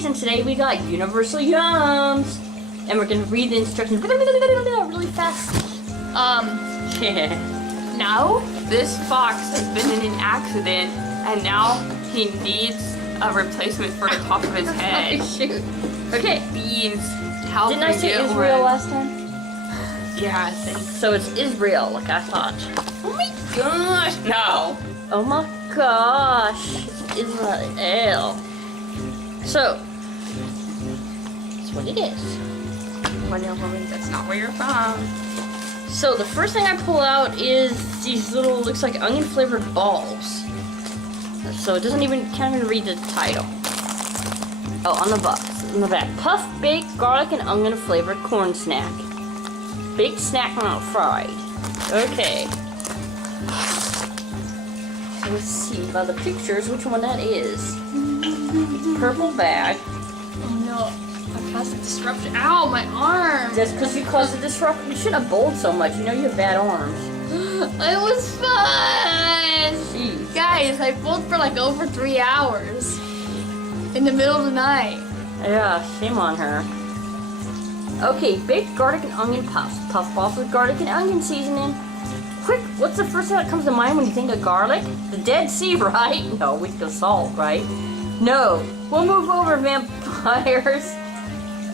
guys, and today we got Universal Yums, and we're gonna read the instructions really fast. Now this fox has been in an accident, and now he needs a replacement for the top of his head. Oh, shoot. Okay. Beans. How Didn't I say Israel last time? Yeah, I think. So it's Israel, like I thought. Oh my gosh! No. Oh my gosh, it's Israel. So, that's what it is. Well, no, mommy, that's not where you're from. So the first thing I pull out is these little, looks like onion flavored balls. So it doesn't even, can't even read the title. Oh, on the box, in the back. Puff baked garlic and onion flavored corn snack. Baked snack not fried. Okay. So let's see by the pictures which one that is. Purple bag. Oh no. I caused a disruption. Ow, my arm! That's because you caused a disruption. You shouldn't have bowled so much. You know you have bad arms. It was fun! Jeez. Guys, I bowled for like over 3 hours. In the middle of the night. Yeah, shame on her. Okay, baked garlic and onion puffs. Puff balls with garlic and onion seasoning. Quick, what's the first thing that comes to mind when you think of garlic? The Dead Sea, right? No, we think of salt, right? No. We'll move over vampires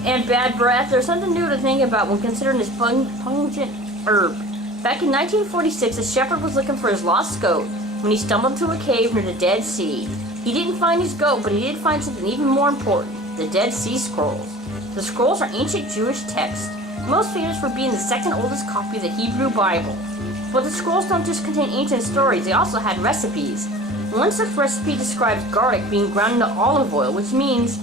and bad breath. There's something new to think about when considering this pungent herb. Back in 1946, a shepherd was looking for his lost goat when he stumbled into a cave near the Dead Sea. He didn't find his goat, but he did find something even more important, the Dead Sea Scrolls. The scrolls are ancient Jewish texts, most famous for being the second oldest copy of the Hebrew Bible. But the scrolls don't just contain ancient stories, they also had recipes. One such recipe describes garlic being ground into olive oil, which means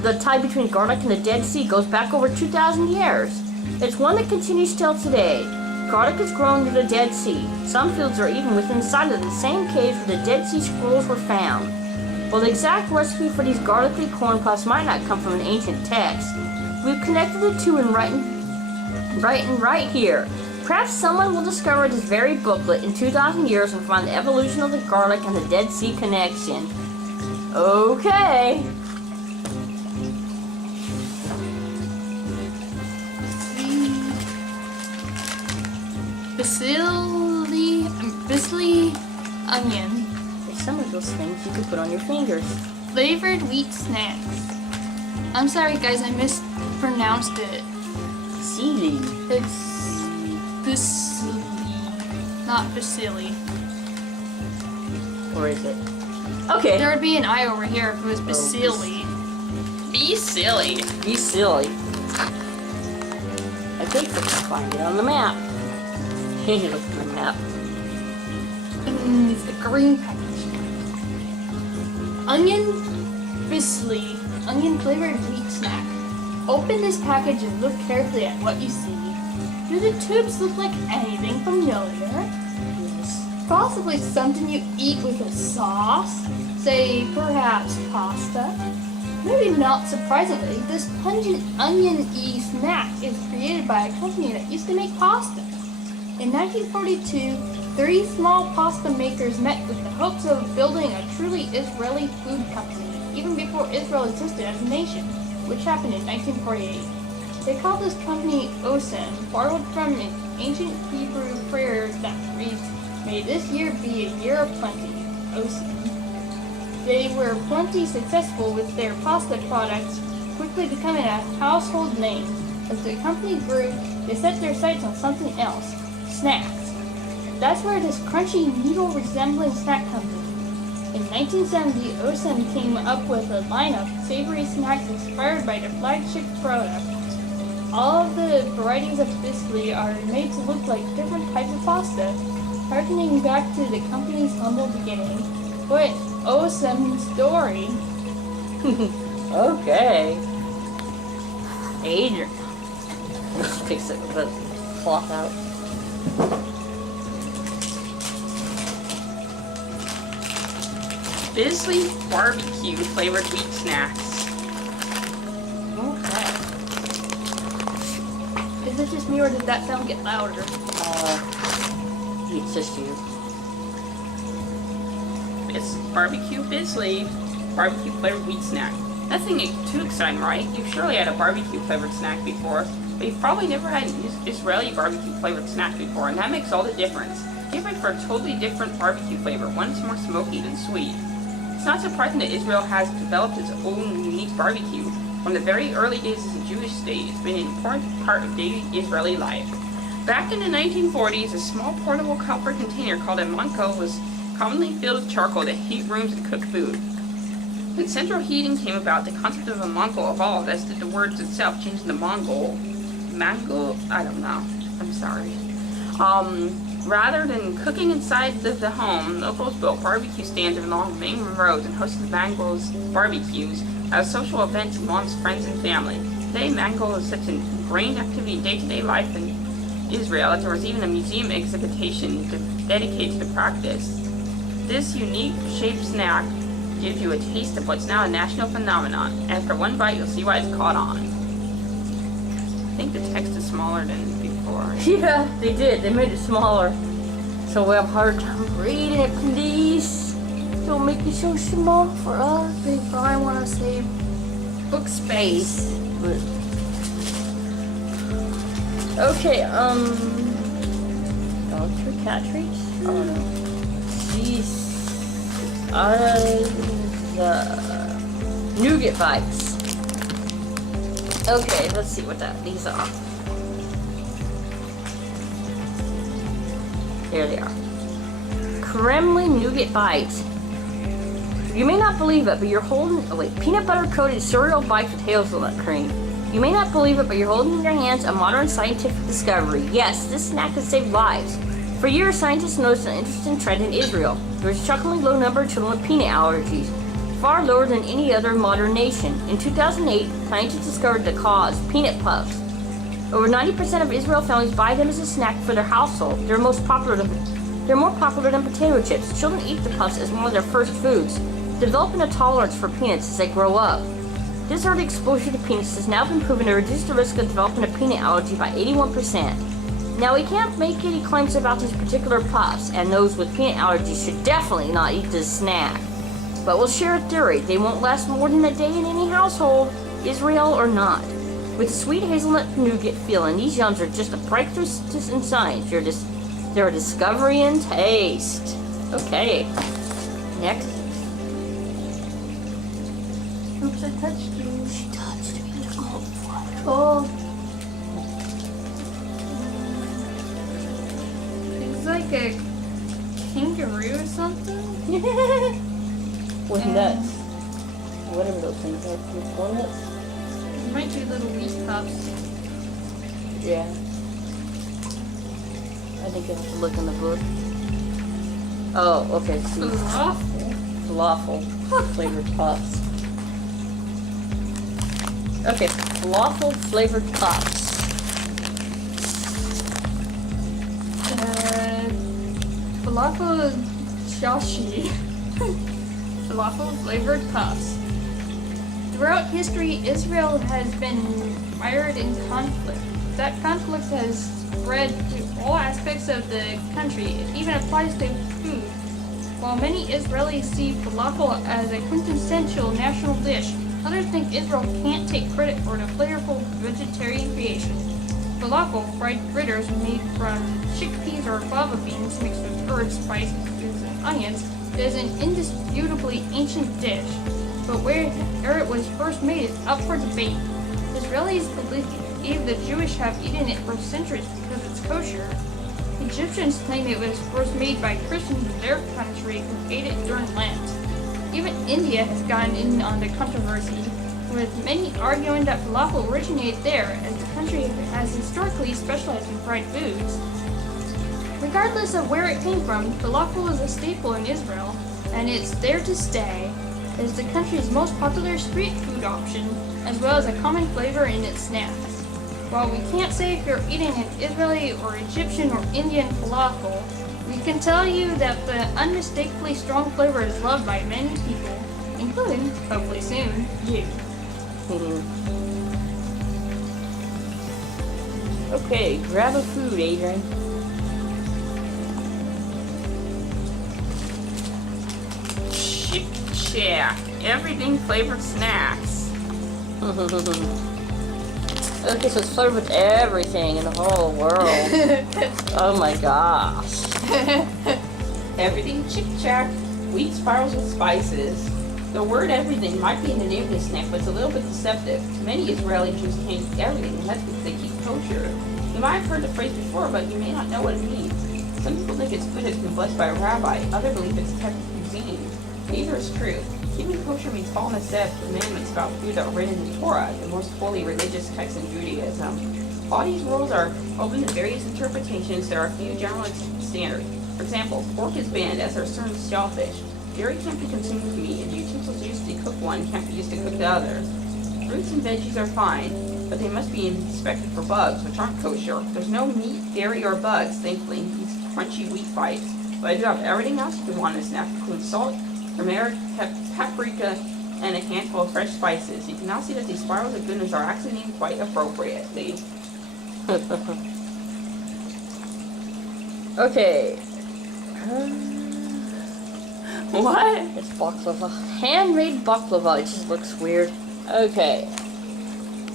the tie between garlic and the Dead Sea goes back over 2,000 years. It's one that continues still today. Garlic is grown near the Dead Sea. Some fields are even within sight of the same caves where the Dead Sea Scrolls were found. While the exact recipe for these garlicky corn puffs might not come from an ancient text, we've connected the two and right here. Perhaps someone will discover this very booklet in 2,000 years and find the evolution of the garlic and the Dead Sea connection. Okay. Basili onion. There's some of those things you could put on your fingers. Flavored wheat snacks. I'm sorry guys, I mispronounced it. Sealy. It's Basili, not Basili. Or is it? Okay. There would be an I over here if it was Basili. Be silly. Be silly. I think we can find it on the map. Look at the map. It's the green package. Onion Basili, onion flavored wheat snack. Open this package and look carefully at what you see. Do the tubes look like anything familiar? Yes. Possibly something you eat with a sauce? Say, perhaps pasta? Maybe not surprisingly, this pungent onion-y snack is created by a company that used to make pasta. In 1942, 3 small pasta makers met with the hopes of building a truly Israeli food company, even before Israel existed as a nation, which happened in 1948. They called this company Osem, borrowed from an ancient Hebrew prayer that reads, "May this year be a year of plenty." Osem. They were plenty successful with their pasta products, quickly becoming a household name. As the company grew, they set their sights on something else, snacks. That's where this crunchy, needle-resembling snack comes in. In 1970, Osem came up with a line of savory snacks inspired by their flagship product. All of the varieties of Basili are made to look like different types of pasta, harkening back to the company's humble beginning. But Osem's story. Okay. Adrian. Just takes the cloth out. Basili barbecue flavored wheat snacks. Okay. Is it just me or did that sound get louder? It's just you. It's barbecue Basili barbecue flavored wheat snack. Nothing too exciting, right? You've surely had a barbecue flavored snack before, but you've probably never had an Israeli barbecue flavored snack before, and that makes all the difference. Get ready for a totally different barbecue flavor, one that's more smoky than sweet. It's not surprising that Israel has developed its own unique barbecue. From the very early days as a Jewish state, it's been an important part of daily Israeli life. Back in the 1940s, a small portable copper container called a manko was commonly filled with charcoal to heat rooms and cook food. When central heating came about, the concept of a manko evolved, as did the words itself, changing to Mongol. Mango? I don't know. I'm sorry. Rather than cooking inside the home, locals built barbecue stands along main roads and hosted Mangol's barbecues as social events amongst friends and family. Today, Mangol is such an ingrained activity in day-to-day life in Israel that there was even a museum exhibition dedicated to the practice. This unique shaped snack gives you a taste of what's now a national phenomenon. After one bite, you'll see why it's caught on. I think the text is smaller than before. Yeah, they did. They made it smaller. So we have a hard time reading it, please. Don't make it so small for us. They probably want to save book space. But... Okay, dog treat, cat treats? I don't know. These the nougat bites. Okay, let's see what these are. Here they are. Kremlin nougat bites. You may not believe it, but you're holding peanut butter coated cereal bites with hazelnut cream. You may not believe it, but you're holding in your hands a modern scientific discovery. Yes, this snack has saved lives. For years, scientists noticed an interesting trend in Israel. There was a shockingly low number of children with peanut allergies, far lower than any other modern nation. In 2008, scientists discovered the cause: peanut puffs. Over 90% of Israel families buy them as a snack for their household. They're more popular than potato chips. Children eat the puffs as one of their first foods, developing a tolerance for peanuts as they grow up. This early exposure to peanuts has now been proven to reduce the risk of developing a peanut allergy by 81%. Now, we can't make any claims about these particular puffs, and those with peanut allergies should definitely not eat this snack. But we'll share a theory: they won't last more than a day in any household, Israel or not. With a sweet hazelnut nougat feeling, these yums are just a breakthrough in science. They're a discovery in taste. Okay, next. Oops, I touched you. She touched me. They're called flutter. Oh. It's like a kangaroo or something. With nuts. Whatever those things are. With walnuts? It might be little wheat puffs. Yeah. I think you have to look in the book. Oh, okay. See. Falafel flavored puffs. Okay, falafel flavored puffs. Falafel shashi. Falafel flavored puffs. Throughout history, Israel has been mired in conflict. That conflict has spread to all aspects of the country. It even applies to food. While many Israelis see falafel as a quintessential national dish, others think Israel can't take credit for the flavorful vegetarian creation. Falafel, fried fritters made from chickpeas or fava beans mixed with herbs, spices, and onions, is an indisputably ancient dish, but where it was first made is up for debate. Israelis believe the Jewish have eaten it for centuries because it's kosher. Egyptians claim it was first made by Christians in their country who ate it during Lent. Even India has gotten in on the controversy, with many arguing that falafel originated there, as the country has historically specialized in fried foods. Regardless of where it came from, falafel is a staple in Israel, and it's there to stay. It is the country's most popular street food option, as well as a common flavor in its snacks. While we can't say if you're eating an Israeli or Egyptian or Indian falafel, we can tell you that the unmistakably strong flavor is loved by many people, including, hopefully soon, you. Okay, grab a food, Adrian. Chick Shack, everything flavored snacks. Okay, so it's flavored with everything in the whole world. Oh my gosh. Everything Chick Chack, wheat spirals with spices. The word everything might be in the name of this snack, but it's a little bit deceptive. Many Israeli Jews can't eat everything, and that's because they keep kosher. You might have heard the phrase before, but you may not know what it means. Some people think it's food that's been blessed by a rabbi, others believe it's a type of cuisine. Neither is true. Keeping kosher means following the set commandments about food that were written in the Torah, the most holy religious text in Judaism. All these rules are open to various interpretations. There are a few general standards. For example, pork is banned, as are certain shellfish. Dairy can't be consumed with meat, and utensils used to cook one can't be used to cook the other. Fruits and veggies are fine, but they must be inspected for bugs, which aren't kosher. There's no meat, dairy, or bugs, thankfully, in these crunchy wheat bites. But I do have everything else you could want in a snack, including salt, turmeric, paprika, and a handful of fresh spices. You can now see that these spirals of goodness are actually named quite appropriately. Okay. What? It's baklava. Handmade baklava. It just looks weird. Okay.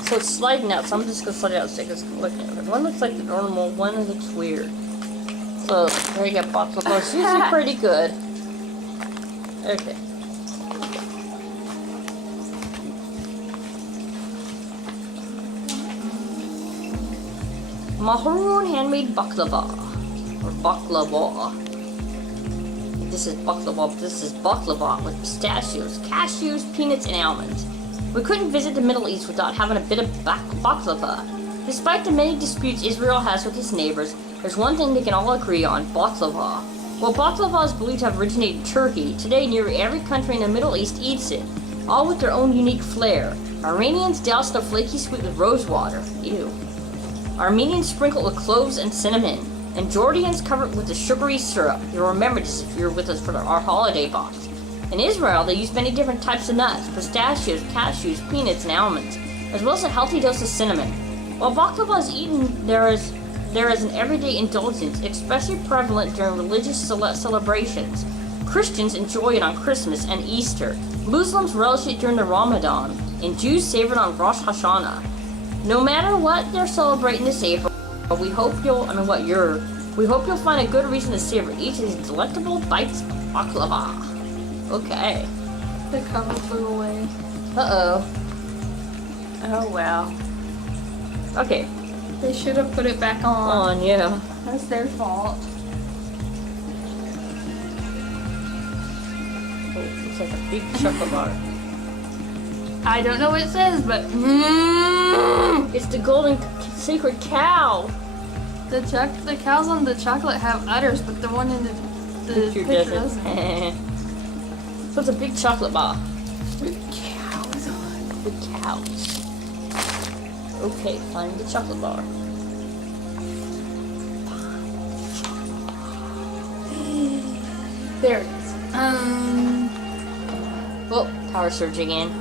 So it's sliding out, so I'm just gonna slide it out so you guys can look at it. One looks like the normal, one looks weird. So there you go, baklava. It's usually pretty good. Okay. Maharoon handmade baklava. Or baklava. This is baklava, but this is baklava with pistachios, cashews, peanuts, and almonds. We couldn't visit the Middle East without having a bit of baklava. Despite the many disputes Israel has with its neighbors, there's one thing they can all agree on: baklava. While baklava is believed to have originated in Turkey, today nearly every country in the Middle East eats it, all with their own unique flair. Iranians douse the flaky sweet with rose water. Ew. Armenians sprinkle it with cloves and cinnamon. And Jordanians cover it with the sugary syrup. You'll remember this if you're with us for our holiday box. In Israel, they use many different types of nuts: pistachios, cashews, peanuts, and almonds, as well as a healthy dose of cinnamon. While baklava is eaten, there is an everyday indulgence, especially prevalent during religious celebrations. Christians enjoy it on Christmas and Easter. Muslims relish it during the Ramadan, and Jews savor it on Rosh Hashanah. No matter what they're celebrating this April, we hope you'll find a good reason to savor each of these delectable bites of baklava. Okay. The cover flew away. Uh-oh. Oh well. Okay. They should have put it back on. Yeah. That's their fault. Oh, looks like a big chocolate bar. I don't know what it says, but It's the golden sacred cow. the cows on the chocolate have udders, but the one in the picture doesn't. So it's a big chocolate bar. With cows on. Big cows. Okay, find the chocolate bar. There it is. Oh, power surge again.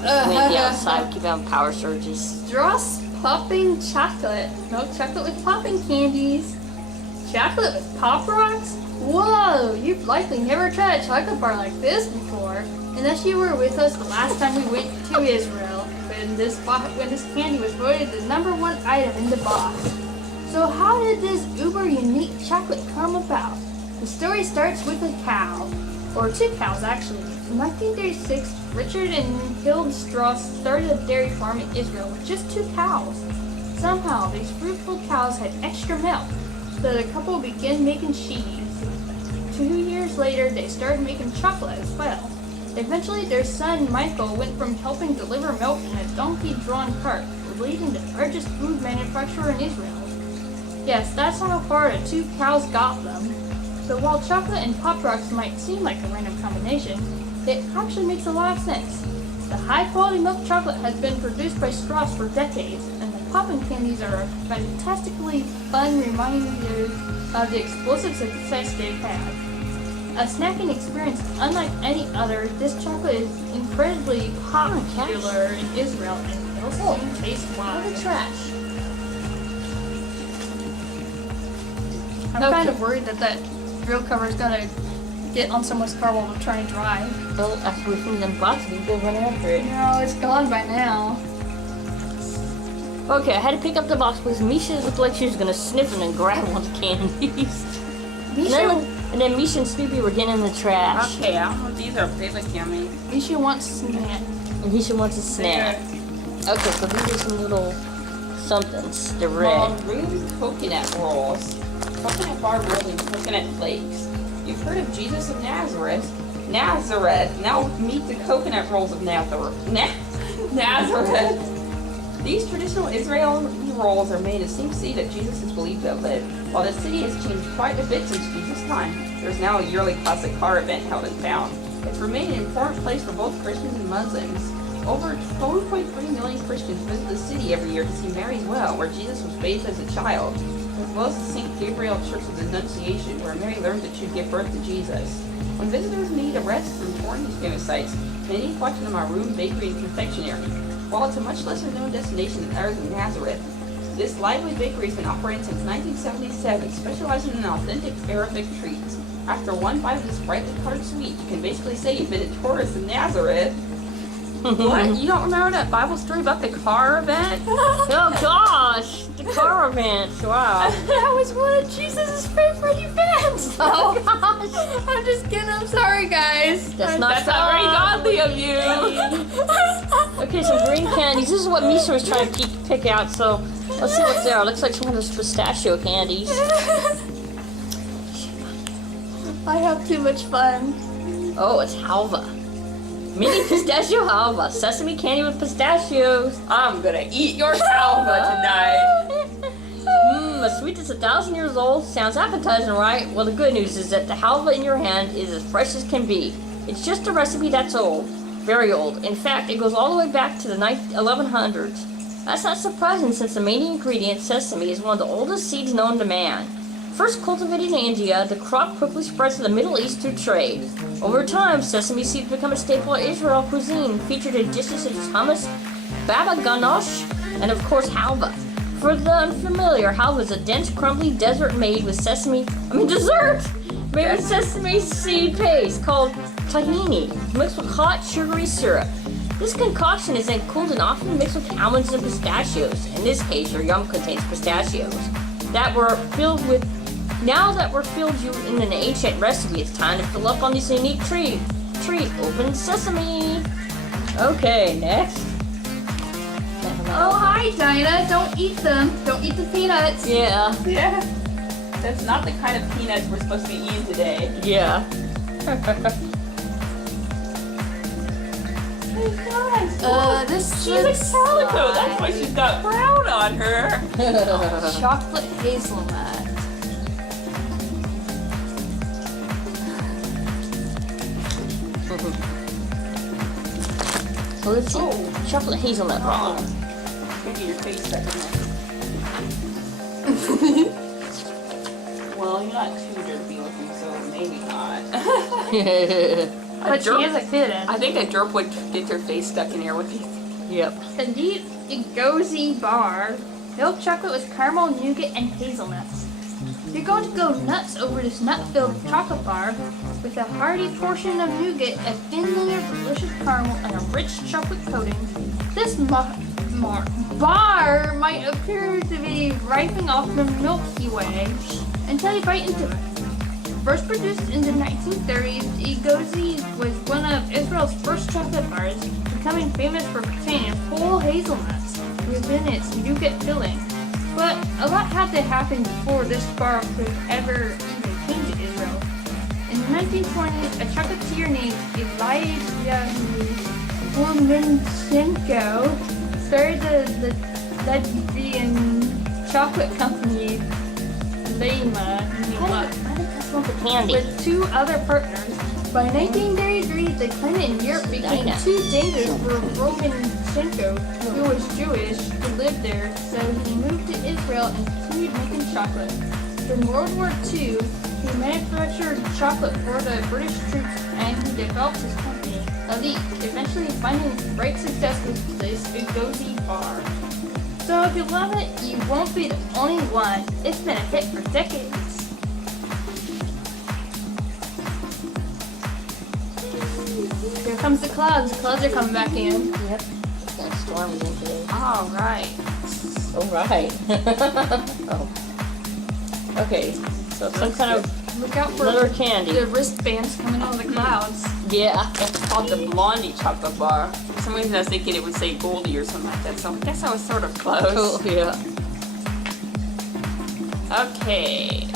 Wind the outside, keep on power surges. Dross popping chocolate. Milk chocolate with popping candies. Chocolate with Pop Rocks? Whoa! You've likely never tried a chocolate bar like this before, unless you were with us the last time we went to Israel, when this candy was voted the #1 item in the box. So how did this uber unique chocolate come about? The story starts with a cow, or two cows actually. In 1936, Richard and Hilde Strauss started a dairy farm in Israel with just 2 cows. Somehow, these fruitful cows had extra milk, so the couple began making cheese. 2 years later, they started making chocolate as well. Eventually, their son Michael went from helping deliver milk in a donkey-drawn cart to leading the largest food manufacturer in Israel. Yes, that's how far the 2 cows got them. So while chocolate and Pop Rocks might seem like a random combination, it actually makes a lot of sense. The high-quality milk chocolate has been produced by Strauss for decades, and the poppin' candies are a fantastically fun reminder of the explosive success they've had. A snacking experience unlike any other, this chocolate is incredibly popular in Israel and it'll soon taste wild. Trash. I'm kind of worried that real cover is gonna get on someone's car while they're trying to drive. Well, after we finish unboxing, we go run after it. No, it's gone by now. Okay, I had to pick up the box because Misha looked like she was gonna sniff it and grab one of the candies. And then Misha and Snoopy were getting in the trash. Okay, I don't know if these are, they look yummy. Misha wants snack. And Misha wants a snack. Okay, so these are some little somethings. They're red. Maroon coconut rolls. Coconut bar rolled in coconut flakes. You've heard of Jesus of Nazareth. Now meet the coconut rolls of Nazareth. Nazareth. These traditional Israeli rolls are made of the same seed that Jesus is believed to have lived. While the city has changed quite a bit since Jesus' time, there's now a yearly classic car event held in town. It's remained an important place for both Christians and Muslims. Over 4.3 million Christians visit the city every year to see Mary's Well, where Jesus was bathed as a child, as well as the St. Gabriel Church of the Annunciation, where Mary learned that she'd give birth to Jesus. When visitors need a rest from touring these famous sites, many flock to the Maroon Bakery and Confectionery. While it's a much lesser known destination than ours in Nazareth, this lively bakery has been operating since 1977, specializing in authentic Arabic treats. After one bite of this brightly colored sweet, you can basically say you've been a tourist in Nazareth. What? You don't remember that Bible story about the car event? Oh gosh, the car event. Wow. That was one of Jesus' favorite events. Oh gosh. I'm just kidding. I'm sorry, guys. That's not very godly of you. Okay, some green candies. This is what Misha was trying to pick out, so let's see what's there. It looks like some of those pistachio candies. I have too much fun. Oh, it's halva. Mini pistachio halva. Sesame candy with pistachios. I'm gonna eat your halva tonight. A sweet that's 1,000 years old. Sounds appetizing, right? Well, the good news is that the halva in your hand is as fresh as can be. It's just a recipe that's old. Very old. In fact, it goes all the way back to the 1100s. That's not surprising since the main ingredient, sesame, is one of the oldest seeds known to man. First cultivated in India, the crop quickly spreads to the Middle East through trade. Over time, sesame seeds become a staple of Israel cuisine, featured in dishes such as hummus, baba ganosh, and of course halva. For the unfamiliar, halva is a dense, crumbly dessert made with sesame seed paste called tahini, mixed with hot, sugary syrup. This concoction is then cooled and often mixed with almonds and pistachios. In this case, your yum contains pistachios that were filled with. Now that we're filled you in an ancient recipe, it's time to fill up on this unique treat. Open sesame. Okay, next. Oh, hi, Dinah. Don't eat them. Don't eat the peanuts. Yeah. Yeah. That's not the kind of peanuts we're supposed to be eating today. Yeah. This She's a calico. That's why she's got brown on her. chocolate hazelnut. So let's see. Oh. Chocolate hazelnut bar. Maybe your face stuck in there. Well, you're not too derpy looking, so maybe not. But she is a kitten. I think a derp would get their face stuck in here with these. Yep. The Deep Egozi bar. Milk chocolate with caramel, nougat, and hazelnuts. You're going to go nuts over this nut-filled chocolate bar with a hearty portion of nougat, a thin layer of delicious caramel, and a rich chocolate coating. This bar might appear to be ripening off the Milky Way until you bite into it. First produced in the 1930s, Egozi was one of Israel's first chocolate bars, becoming famous for containing whole hazelnuts within its nougat filling. But a lot had to happen before this bar could ever even came to Israel. In the 1920s, a chocolatier named Elijah Womenchenko started the Latvian chocolate company Lema Candy. with two other partners. By 1933, the climate in Europe became too dangerous for Romanchenko, who was Jewish, to live there, so he moved to Israel and continued making chocolate. During World War II, he manufactured chocolate for the British troops and he developed his company, Elite, eventually finding great success with this Egozi bar. So if you love it, you won't be the only one. It's been a hit for decades. here comes the clouds. The clouds are coming back in. Yep. It's gonna storm again today. All right. All right. Oh. Okay. So some kind of Look out for another candy. the wristbands coming out of the clouds. Yeah. It's called the Blondie chocolate bar. For some reason I was thinking it would say Goldie or something like that, so I guess I was sort of close. Cool. Yeah. Okay.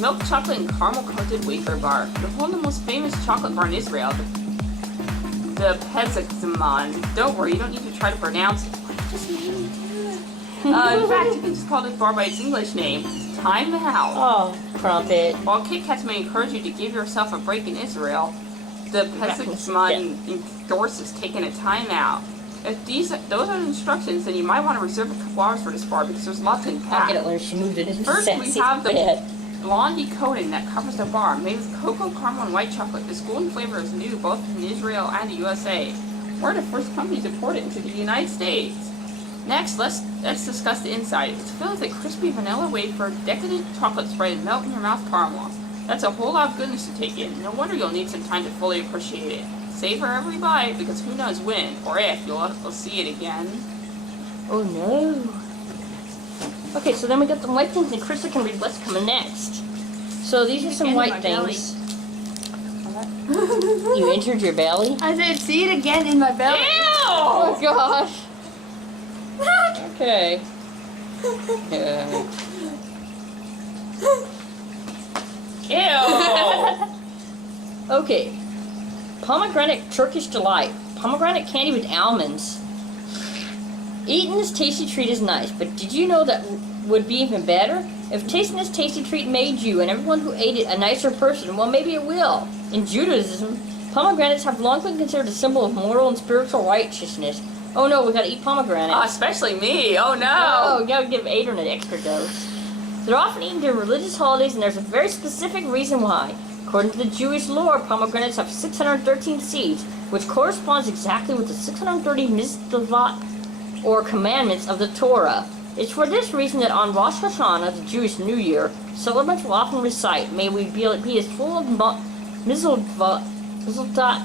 Milk chocolate and caramel coated wafer bar. Behold the most famous chocolate bar in Israel, the Pezakzman. Don't worry, you don't need to try to pronounce it. What does it mean? In fact, you can just call this bar by its English name, Time Out. Oh, Crumpet. While Kit Kats may encourage you to give yourself a break in Israel, the Pezakzman endorses taking a time out. If those are the instructions, then you might want to reserve a couple hours for this bar because there's lots to I unpack. get it when she moved it into First, we sassy have the bed. Blondie coating that covers the bar, made with cocoa, caramel, and white chocolate. This golden flavor is new both in Israel and the USA. We're the first company to import it into the United States. Next, let's discuss the inside. It's filled with a crispy vanilla wafer, decadent chocolate spread, and melt in your mouth caramel. That's a whole lot of goodness to take in. No wonder you'll need some time to fully appreciate it. Savor every bite, because who knows when or if you'll see it again. Oh no. Okay, so then we got the white things, and Krista can read what's coming next. So these are some Again, white my belly. things. You entered your belly? I said, see it again in my belly. Oh Ew! gosh. Okay. Yeah. Ew! Okay. Pomegranate Turkish Delight. Pomegranate candy with almonds. Eating this tasty treat is nice, but did you know that would be even better? If tasting this tasty treat made you and everyone who ate it a nicer person, well, maybe it will. In Judaism, pomegranates have long been considered a symbol of moral and spiritual righteousness. Oh no, we gotta eat pomegranates. Oh, especially me. Oh no! Oh, you gotta give Adrian an extra dose. They're often eaten during religious holidays, and there's a very specific reason why. According to the Jewish lore, pomegranates have 613 seeds, which corresponds exactly with the 630 mitzvot, or commandments of the Torah. It's for this reason that on Rosh Hashanah, the Jewish New Year, celebrants will often recite, "May we be as full of mitzvot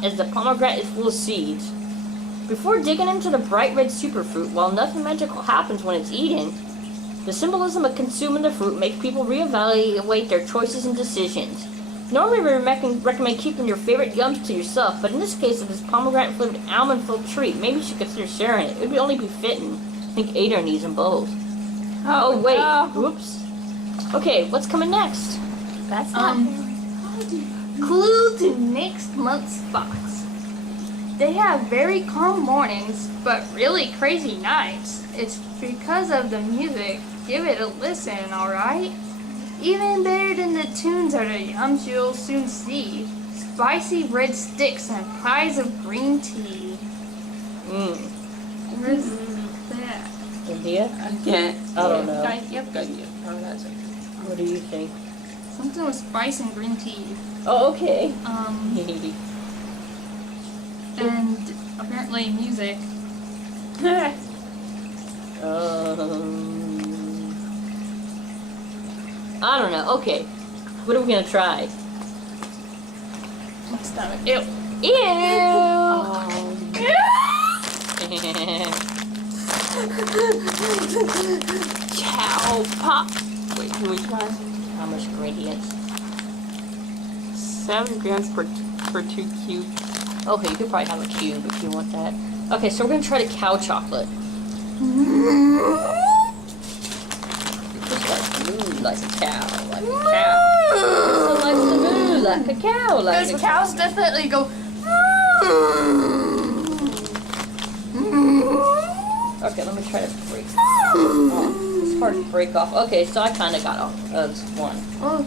as the pomegranate is full of seeds." Before digging into the bright red superfruit, while nothing magical happens when it's eaten, the symbolism of consuming the fruit makes people reevaluate their choices and decisions. Normally we recommend keeping your favorite yums to yourself, but in this case of this pomegranate flavored almond filled treat, maybe you should consider sharing it. It would only be fitting. I think Adrian needs them both. Oh wait, no. whoops. Okay, what's coming next? That's not Clue to next month's box. They have very calm mornings, but really crazy nights. It's because of the music. Give it a listen, alright? Even better than the tunes are the yums you'll soon see. Spicy red sticks and pies of green tea. Where's that? India? Again. I don't know. Yep, good. Yep. Oh, that's it. What do you think? Something with spice and green tea. Oh, okay. And apparently music. I don't know. Okay. What are we gonna try? Stomach. Ew. Ew! Cow pop. Wait, can we try? How much ingredients? 7 grams per 2 cubes. Okay, you could probably have a cube if you want that. Okay, so we're gonna try the cow chocolate. Just like to move like a cow, like a cow. So likes to move like a cow, like Because a cows definitely go. Okay, let me try to break. Oh, it's hard to break off. Okay, so I kind of got off one. Oh,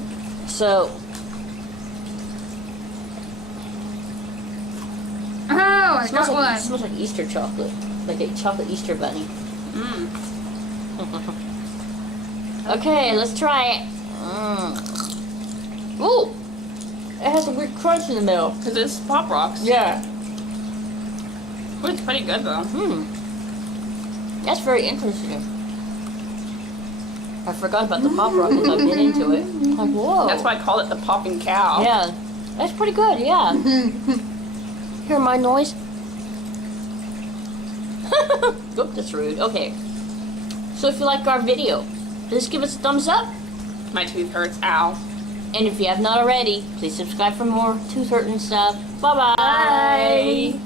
So, I it smells got like, one. it smells like Easter chocolate, like a chocolate Easter bunny. Mmm. Okay, let's try it. Ooh, it has a weird crunch in the middle. Because it's Pop Rocks. Yeah. But it's pretty good though. That's very interesting. I forgot about the pop rock as I bit into it. Like, whoa. That's why I call it the popping cow. Yeah, that's pretty good. Yeah. Hear my noise? Oop, that's rude. Okay. So if you like our video, please give us a thumbs up. My tooth hurts. Ow. And if you have not already, please subscribe for more tooth hurting stuff. Bye-bye. Bye.